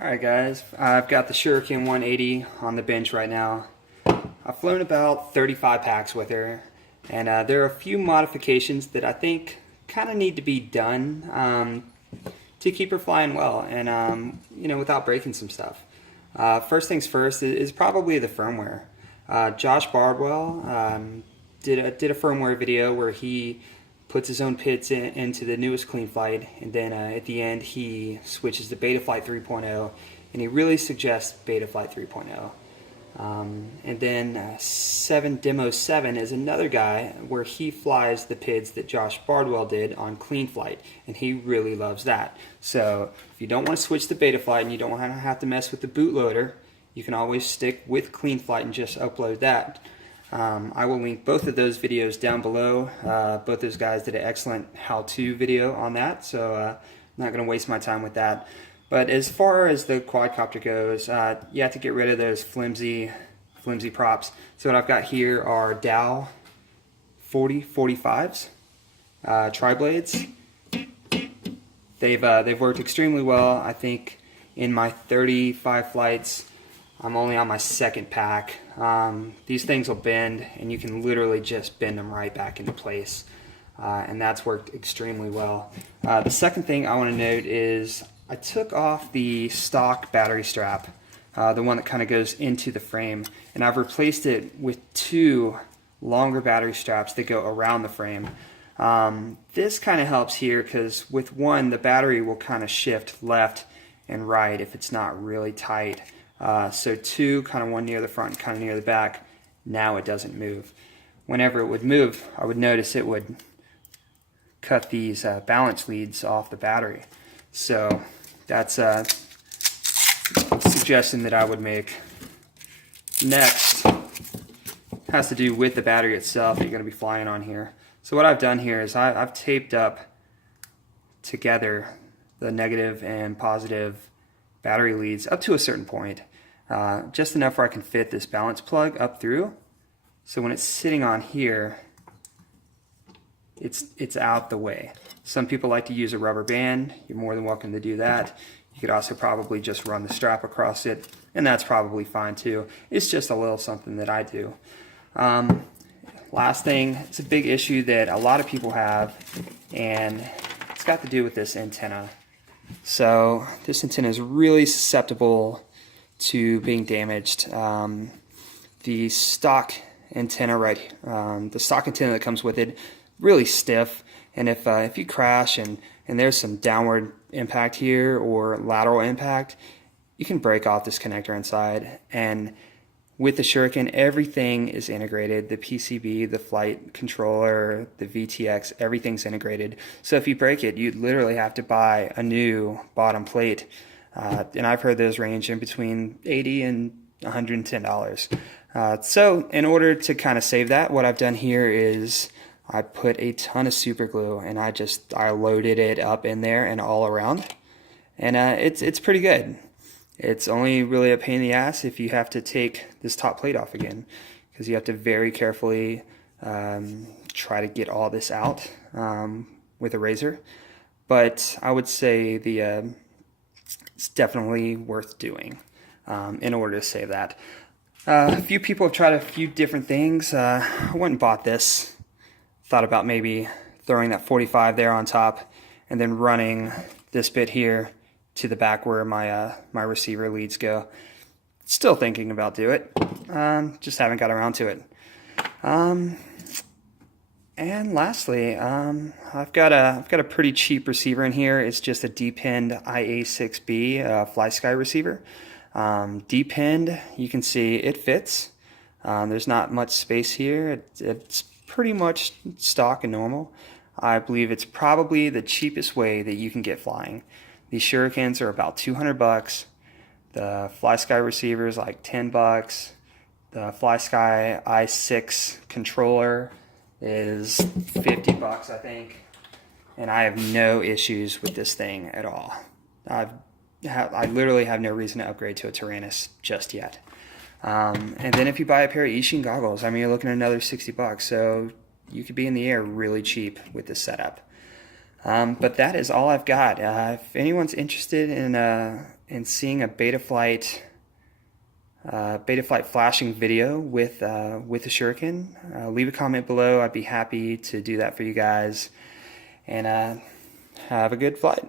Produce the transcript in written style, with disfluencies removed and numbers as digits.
Alright guys, I've got the Shuriken 180 on the bench right now. I've flown about 35 packs with her, and there are a few modifications that I think kind of need to be done to keep her flying well and without breaking some stuff. First things first is probably the firmware. Josh Bardwell did a firmware video where he puts his own pits into the newest Clean Flight, and then at the end he switches to Betaflight 3.0, and he really suggests Betaflight 3.0. And then 7 Demo 7 is another guy where he flies the PIDs that Josh Bardwell did on Clean Flight, and he really loves that. So if you don't want to switch to Betaflight and you don't want to have to mess with the bootloader, you can always stick with Clean Flight and just upload that. I will link both of those videos down below. Both those guys did an excellent how-to video on that, so I'm not going to waste my time with that. But as far as the quadcopter goes, you have to get rid of those flimsy props. So what I've got here are Dow 4045s, tri-blades. They've worked extremely well. I think in my 35 flights, I'm only on my second pack. These things will bend, and you can literally just bend them right back into place. And that's worked extremely well. The second thing I want to note is I took off the stock battery strap, the one that kind of goes into the frame, and I've replaced it with 2 longer battery straps that go around the frame. This kind of helps here because with one, the battery will kind of shift left and right if it's not really tight. So 2, kind of one near the front, kind of near the back. Now it doesn't move. Whenever it would move, I would notice it would cut these balance leads off the battery. So that's a suggestion that I would make. Next has to do with the battery itself that you're going to be flying on here. So what I've done here is I've taped up together the negative and positive battery leads up to a certain point, just enough where I can fit this balance plug up through. So when it's sitting on here, it's out the way. Some people like to use a rubber band. You're more than welcome to do that. You could also probably just run the strap across it, and that's probably fine too. It's just a little something that I do. Last thing, it's a big issue that a lot of people have, and it's got to do with this antenna. So this antenna is really susceptible to being damaged. The stock antenna the stock antenna that comes with it, really stiff, and if you crash and there's some downward impact here or lateral impact, you can break off this connector inside. And with the Shuriken, everything is integrated. The PCB, the flight controller, the VTX, everything's integrated. So if you break it, you'd literally have to buy a new bottom plate. And I've heard those range in between $80 and $110. So in order to kind of save that, what I've done here is I put a ton of super glue, and I loaded it up in there and all around. And it's pretty good. It's only really a pain in the ass if you have to take this top plate off again, because you have to very carefully try to get all this out with a razor. But I would say it's definitely worth doing in order to save that. A few people have tried a few different things. I went and bought this. Thought about maybe throwing that 45 there on top and then running this bit here to the back where my receiver leads go. Still thinking about do it. Just haven't got around to it. And lastly, I've got a pretty cheap receiver in here. It's just a D-pinned IA6B Fly Sky receiver. D-pinned, you can see it fits. There's not much space here. It's pretty much stock and normal. I believe it's probably the cheapest way that you can get flying. These Shurikens are about $200. The Fly Sky receiver is like $10. The Fly Sky i6 controller is $50, I think. And I have no issues with this thing at all. I literally have no reason to upgrade to a Tyrannus just yet. And then if you buy a pair of Ishin goggles, I mean, you're looking at another $60. So you could be in the air really cheap with this setup. But that is all I've got. If anyone's interested in in seeing a Betaflight flashing video with the Shuriken, leave a comment below. I'd be happy to do that for you guys. And have a good flight.